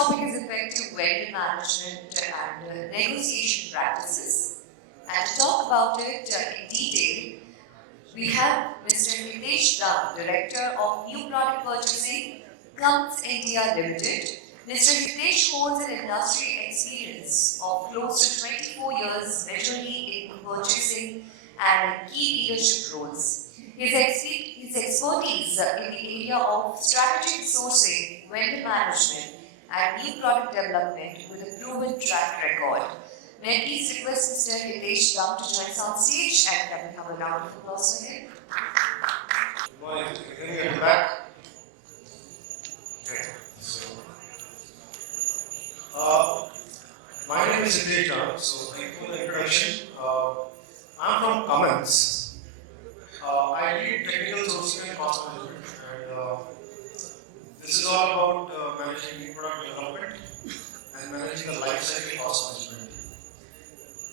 topic is effective vendor management and negotiation practices. And to talk about it in detail, we have Mr. Hitesh Dang, Director of New Product Purchasing, 𝗘𝗳𝗄𝗃 India Limited. Mr. Hitesh holds an industry experience of close to 24 years, majorly in purchasing and key leadership roles. His expertise in the area of strategic sourcing, vendor management, and new product development with a proven track record. May I please request Mr. Hitesh Dang to join us on stage, and can we have a round of applause for him? Good morning. Can you hear me back? Okay. My name is Hitesh Dang. So thank you for the introduction. I'm from Cummins. I lead technical sourcing and cost management, and this is all about managing new product development and managing the life cycle cost management.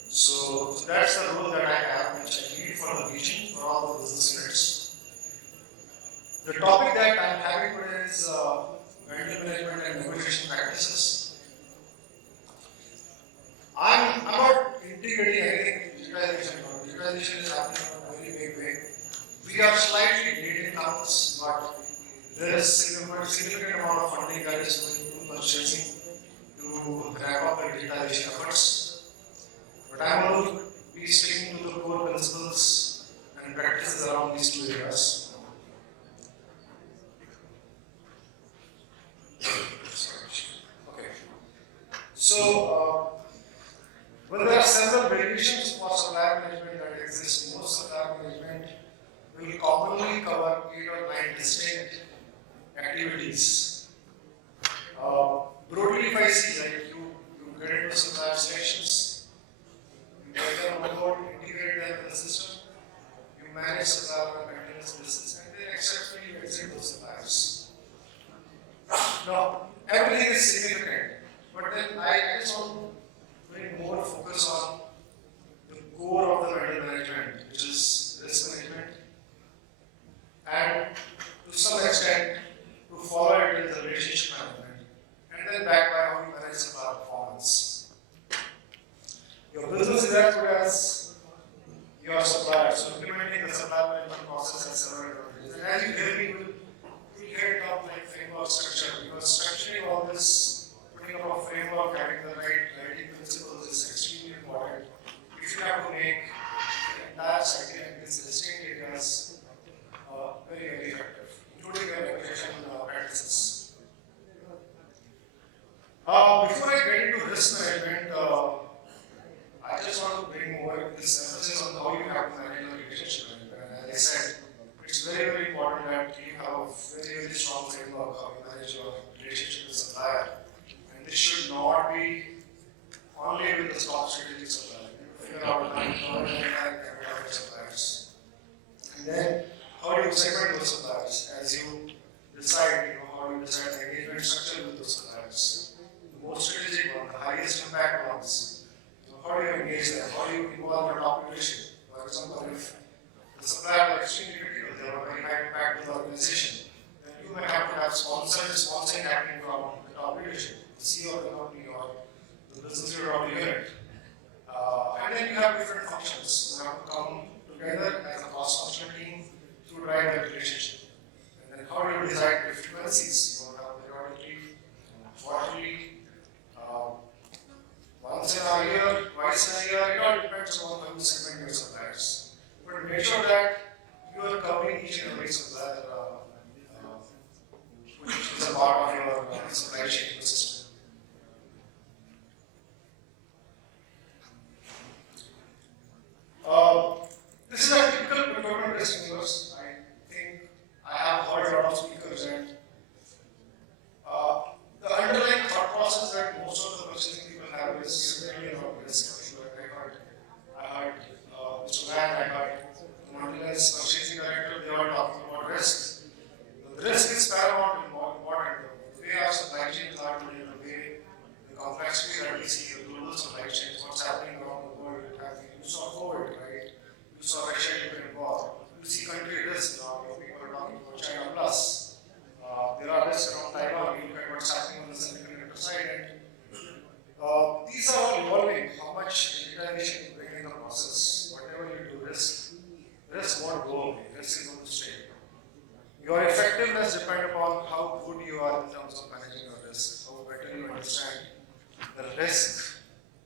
So that's the role that I have, which I lead for the region for all the business units. The topic that I'm having today is vendor management and negotiation practices. I'm not integrating anything in digitization. Digitization is happening in a very big way. We are slightly late in Cummins, but there is significant amount of funding that is going to purchasing to ramp up the digitization efforts. But I'm going to be sticking to the core principles and practices around these two areas. Okay. So, well, there are several variations for supplier management that exist. Most supplier management will commonly cover 8 or 9 distinct activities. Broadly, if I see, like you get into supplier selections, you get them on board, integrate them in the system, you manage supplier and maintenance business, and then exceptionally you exit those suppliers. Now, everything is significant, but then I just want to bring more focus on the core of the vendor management, which is risk management, and to some extent to follow it with the relationship management, and then back by how you manage supplier performance. Your business is as good as your supplier, so implementing the supplier management process has several advantages. And as you hear me, we'll hear it up like framework structure, because structuring all this, putting up a framework, having the right guiding principles is extremely important. If you have to make the entire cycle in these distinct areas very, very effective, including the negotiation practices. Before I get into risk management, I just want to bring more this emphasis on how you have to manage the relationship management. And as I said, it's very, very important that you have a very, very strong framework how you manage your relationship with the supplier. And this should not be only with the top strategic supplier. You figure out how to suppliers. And then how do you segment those suppliers as you decide, how you decide the engagement structure with those suppliers? The most strategic one, the highest impact ones. How do you engage them? How do you involve the top leadership? For example, if the suppliers are extremely critical, they have a very high impact to the organization, then you may have to have sponsoring happening from the top leadership, the CEO of the company or the business leader of the unit. And then you have different functions. You have to come together as a cross-functional team to drive that relationship. And then how do you decide the frequencies? You want to have periodically, quarterly, once in a year, twice in a year, it all depends on how you segment your suppliers. But make sure that you are covering each and every supplier which is a part of your supply chain system. This is a typical procurement risk universe. I think I have heard a lot of speakers, and the underlying thought process that most of the purchasing people have is really about risk. I heard Mr. Van, I heard Mondelez, purchasing director, they were talking about risk. The risk is paramount and more important. The way our supply chains are today, the way the complexity that we see, the global supply chains, what's happening around the world, you saw COVID, right? You saw Russia Ukraine war. You see country risks now. People are talking about China plus. There are risks around Taiwan. You look at what's happening on the semiconductor side. risk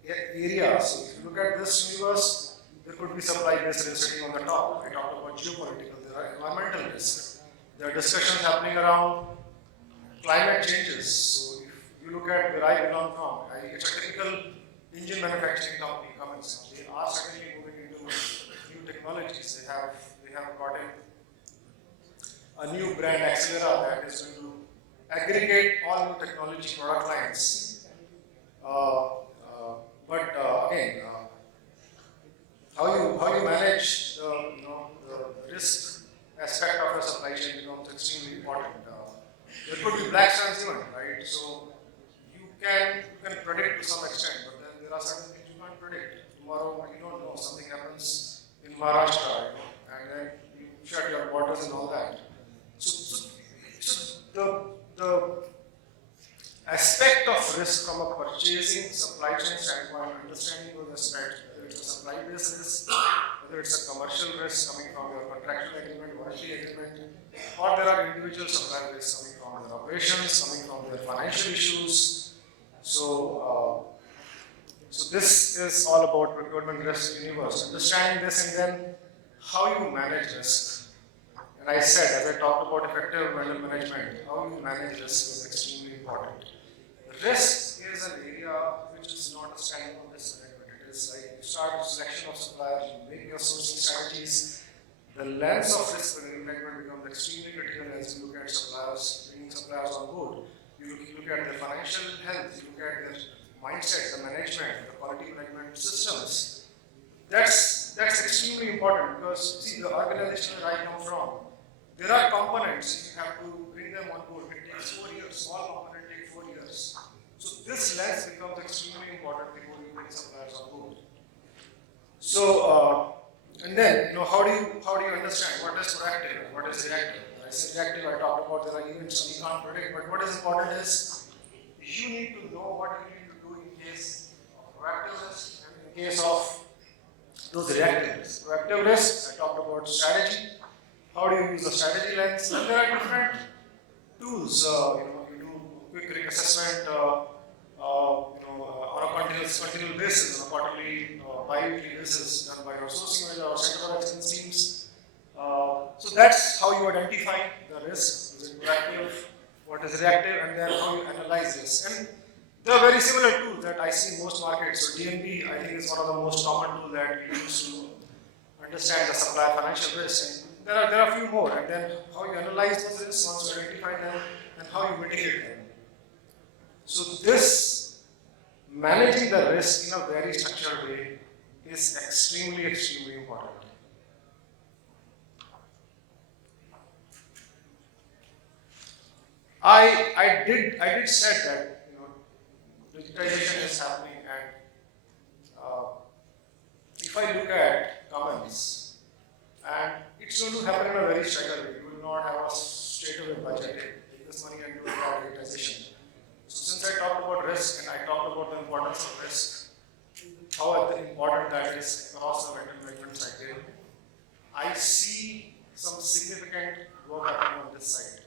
area. So if you look at this universe, there could be supply-based risk sitting on the top. I talked about geopolitical, there are environmental risks. There are discussions happening around climate changes. So if you look at where I belong from, it's a typical engine manufacturing company, Cummins. They are certainly moving into new technologies. They have brought in a new brand, 𝗘𝗱𝗏𝗏, that is going to aggregate all new technology product lines. Again, how you manage the risk aspect of your supply chain becomes extremely important. There could be black swans even, right? So you can predict to some extent, but then there are certain things you can't predict. Tomorrow you don't know, something happens in Maharashtra, and then you shut your borders and all that. So the aspect of risk from a purchasing supply chain standpoint, understanding those aspects, whether it's a supply-based risk, whether it's a commercial risk coming from your contractual agreement, warranty agreement, or there are individual supply risks coming from their operations, coming from their financial issues. So this is all about procurement risk universe. Understanding this and then how you manage risk. And I said, as I talked about effective vendor management, how you manage risk is extremely important. Risk is an area which is not a standalone risk management. It is like you start with selection of suppliers, you make your sourcing strategies. The lens of risk management becomes extremely critical as you look at suppliers, bringing suppliers on board. You look at their financial health, you look at their mindset, the management, the quality management systems. That's extremely important because see, the organization that I come from, there are components, you have to bring them on board. It takes 4 years, small component takes 4 years. So this lens becomes extremely important before you bring suppliers on board. So, and then, how do you understand what is proactive, what is reactive? I said reactive, I talked about there are events we can't predict, but what is important is you need to know what you need to do in case of proactive risk and in case of those reactive risks. Proactive risks, I talked about strategy. How do you use the strategy lens? And there are different tools. You do quick risk assessment on a continual basis, on a quarterly, bi-weekly basis, done by your sourcing manager or central excellence teams. So that's how you identify the risk. Is it proactive? What is reactive? And then how you analyze this. And there are very similar tools that I see in most markets. So DNB, I think, is one of the most common tools that we use to understand the supplier financial risk. And there are a few more, and then how you analyze those risks once you identify them, and how you mitigate them. So this managing the risk in a very structured way is extremely important. I did said that digitization is happening, and if I look at Cummins, and it's going to happen in a very staggered way. You will not have a straightaway budget. Take this money and do it for digitization. So since I talked about risk and I talked about the importance of risk, how important that is across the vendor management cycle, I see some significant work happening on this side.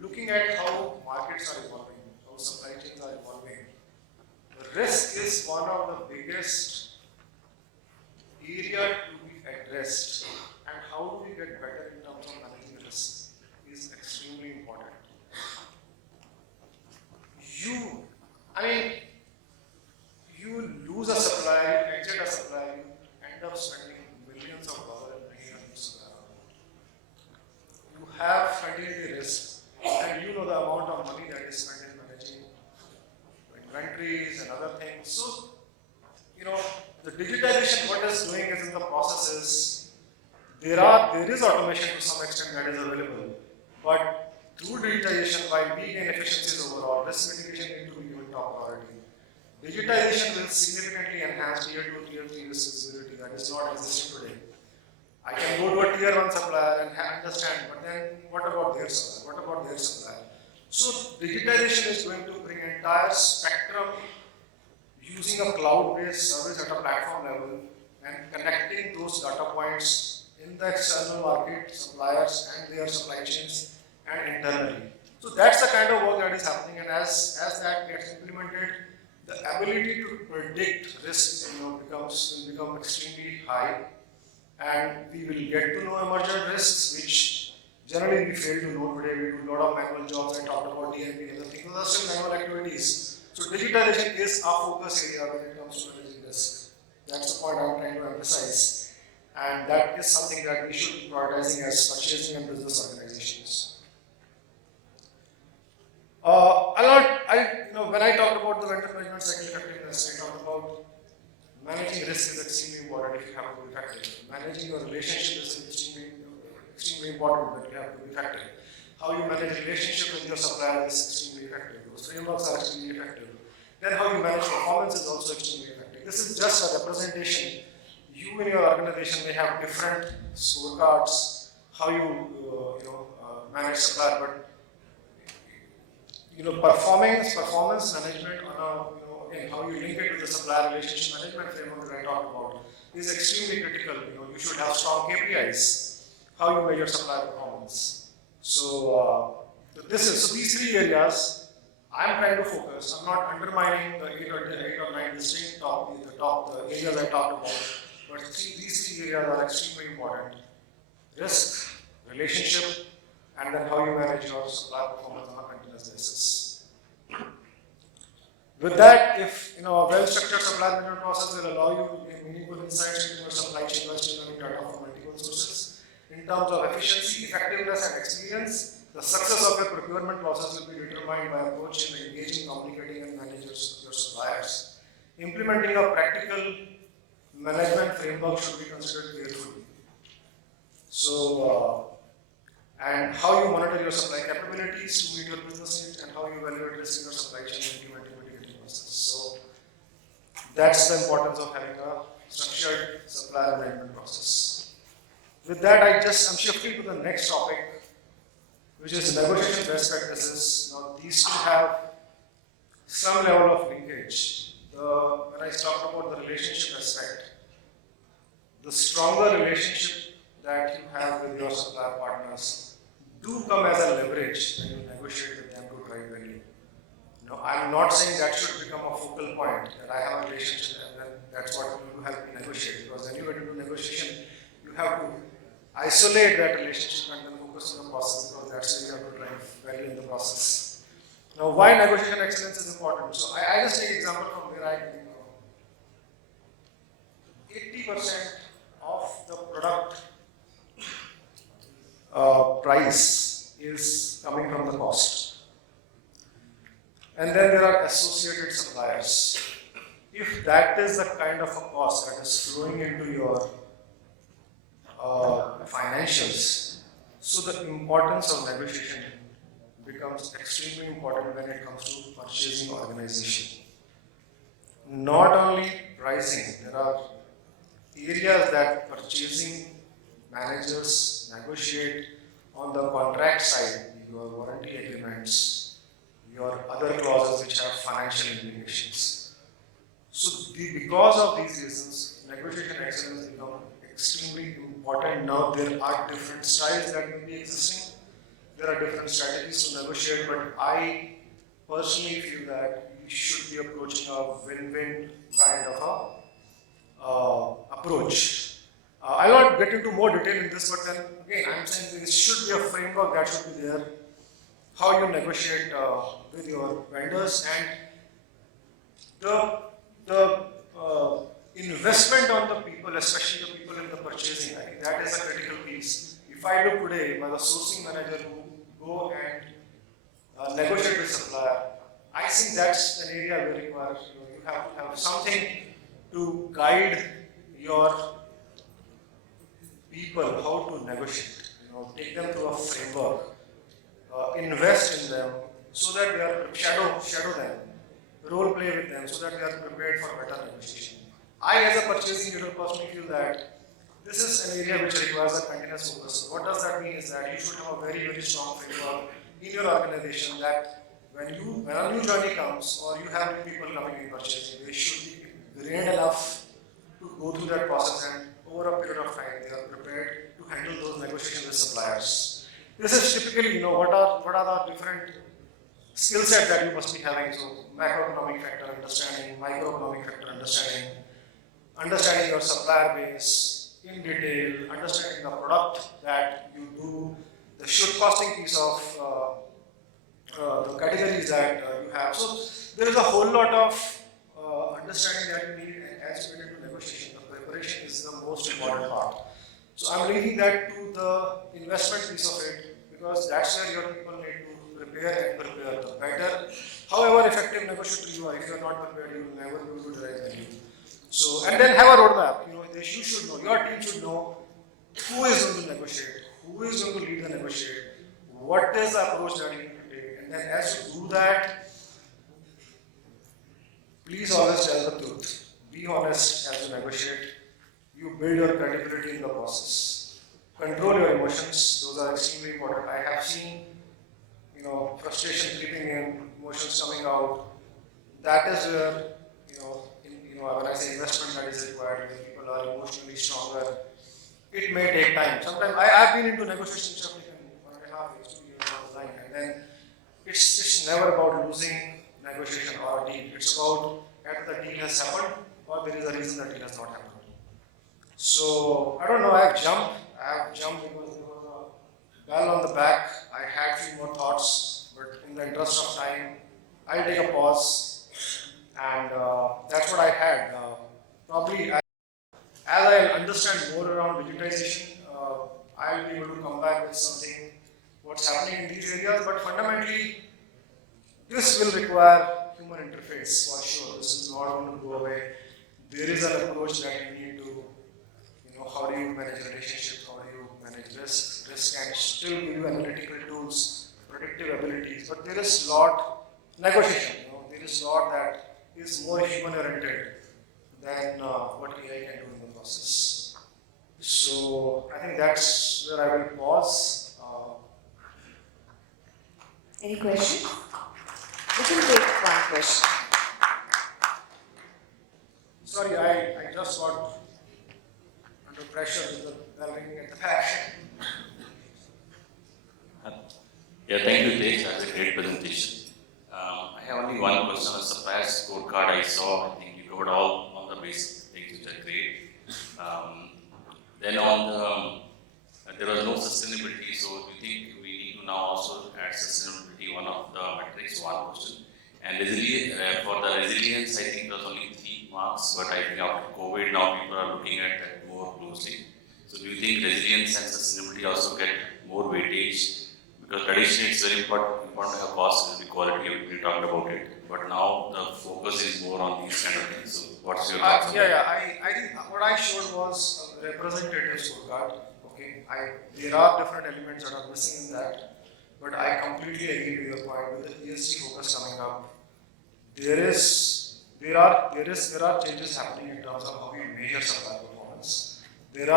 Looking at how markets are evolving, how supply chains are evolving, the risk is one of the biggest area to be addressed, and how do we get better in terms of managing risk is extremely important. You lose a supplier, you exit a supplier, you end up spending millions of dollars bringing a new supplier on board. You have continuity risk, and you know the amount of money that is spent in managing inventories and other things. So, the digitization, what it's doing is in the processes, there is automation to some extent that is available, but through digitization, while we gain efficiencies overall, risk mitigation need to be given top priority. Digitization will significantly enhance tier 2, tier 3 risk visibility that is not existing today. I can go to a tier 1 supplier and understand, but then what about their supplier? What about their supplier? So digitization is going to bring entire spectrum using a cloud-based service at a platform level and connecting those data points in the external market, suppliers and their supply chains and internally. So that's the kind of work that is happening, and as that gets implemented, the ability to predict risk will become extremely high, and we will get to know emergent risks, which generally we fail to know today. We do a lot of manual jobs. I talked about DMP and other things. Those are still manual activities. So digitalization is our focus area when it comes to managing risk. That's the point I'm trying to emphasize. And that is something that we should be prioritizing as purchasing and business organizations. When I talked about the vendor management cycle effectiveness, I talked about managing risk is extremely important if you have to be effective. Managing your relationship is extremely important, but you have to be effective. How you manage relationship with your supplier is extremely effective. Those frameworks are extremely effective. Then how you manage performance is also extremely effective. This is just a representation. You in your organization may have different scorecards, how you manage supplier, but performance management on again, how you link it with the supplier relationship management framework that I talked about is extremely critical. You should have strong KPIs, how you measure supplier performance. So these three areas I'm trying to focus. I'm not undermining the 8 or 9 distinct the areas I talked about, but these three areas are extremely important. Risk, relationship, and then how you manage your supplier performance on a continuous basis. With that, if a well-structured supplier management process will allow you to gain meaningful insights into your supply chain by streamlining data from multiple sources. In terms of efficiency, effectiveness, and experience, the success of your procurement process will be determined by approach in engaging, communicating, and managing your suppliers. Implementing a practical management framework should be considered carefully. So, and how you monitor your supply capabilities to meet your business needs, and how you evaluate risk in your supply chain and implementing mitigating process. So, that's the importance of having a structured supplier management process. With that, I'm shifting to the next topic, which is negotiation best practices. Now, these two have some level of linkage. When I talked about the relationship aspect, the stronger relationship that you have with your supplier partners do come as a leverage when you negotiate with them to drive value. I'm not saying that should become a focal point, that I have a relationship and then that's what will help me negotiate, because when you get into negotiation, you have to isolate that relationship and then focus on the process, because that's where you have to drive value in the process. Now, why negotiation excellence is important? So, I just take an example from where I think 80% of the product price is coming from the cost. And then there are associated suppliers. If that is the kind of a cost that is flowing into your financials, so the importance of negotiation becomes extremely important when it comes to purchasing organization. Not only pricing, there are areas that purchasing managers negotiate on the contract side, your warranty agreements, your other clauses which have financial implications. So because of these reasons, negotiation excellence becomes extremely important. Now there are different styles that may be existing. There are different strategies to negotiate, but I personally feel that we should be approaching a win-win kind of a approach. I'll not get into more detail in this, but then again, I'm saying there should be a framework that should be there. How you negotiate with your vendors, and the investment on the people, especially the people in the purchasing. I think that is a critical piece. If I look today, by the sourcing manager who go and negotiate with supplier, I think that's an area where you have to have something to guide your people how to negotiate. Take them through a framework, invest in them so that they are shadow them, role play with them so that they are prepared for better negotiation. I, as a purchasing leader, personally feel that this is an area which requires a continuous focus. What does that mean is that you should have a very, very strong framework in your organization that when a new journey comes or you have new people coming in purchasing, they should be trained enough to go through that process, and over a period of time they are prepared to handle those negotiations with suppliers. This is typically, what are the different skill set that you must be having. So macroeconomic factor understanding, microeconomic factor understanding your supplier base in detail, understanding the product that you do, the should costing piece of the categories that you have. So there is a whole lot of understanding that you need, and as you get into negotiation, the preparation is the most important part. So I'm linking that to the investment piece of it, because that's where your people need to prepare the better. However effective negotiator you are, if you are not prepared, you will never be able to derive value. So, and then have a roadmap. You know, you should know, your team should know who is going to negotiate, who is going to lead the negotiate, what is the approach that you need to take, and then as you do that, please always tell the truth. Be honest as you negotiate. You build your credibility in the process. Control your emotions. Those are extremely important. I have seen, you know, frustration creeping in, emotions coming out. That is where, when I say investment that is required, when people are emotionally stronger, it may take time. Sometimes I've been into negotiations which have taken 1.5 years, 2 years down the line, and then it's never about losing negotiation or a deal. It's about either the deal has happened or there is a reason the deal has not happened. So I don't know, I have jumped because there was a bell on the back. I had few more thoughts, but in the interest of time, I'll take a pause, and that's what I had. Probably as I understand more around digitization, I'll be able to come back with something, what's happening in these areas, but fundamentally, this will require human interface for sure. This is not going to go away. There is an approach that you need to, how do you manage relationships, how do you manage risk can still give you analytical tools, predictive abilities, but there is negotiation, there is that is more human oriented than what AI can do in the process. So I think that's where I will pause. Any questions? We can take one question. Sorry, I just got under pressure with the bell ringing at the back. Yeah, thank you, Hitesh. That's a great presentation. I have only one question on supplier scorecard. I saw, I think you covered all on the basic things which are great. Then on the, there was no sustainability, so do you think we need to now also add sustainability, one of the metrics, one question. And for the resilience, I think there was only 3 marks, but I think after COVID, now people are looking at that more closely. So do you think resilience and sustainability also get more weightage? Because traditionally it's very important to have cost and quality, we talked about it. But now the focus is more on these kind of things. So what's your thoughts on that? I think what I showed was a representative scorecard. Okay, there are different elements that are missing in that, but I completely agree with your point. With the ESG focus coming up, there are changes happening in terms of how we measure supply performance. There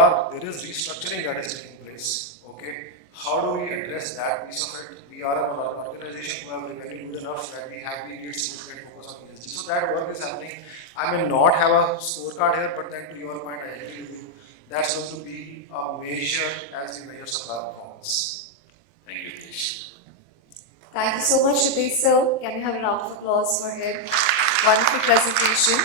is restructuring that is taking place. Okay, how do we address that piece of it? We are an organization who have very good enough that we have the significant focus on ESG. So that work is happening. I may not have a scorecard here, but then to your point, I agree with you. That's going to be a measure as we measure supply performance. Thank you, Hitesh. Thank you so much, Hitesh sir. Can we have a round of applause for him? Wonderful presentation.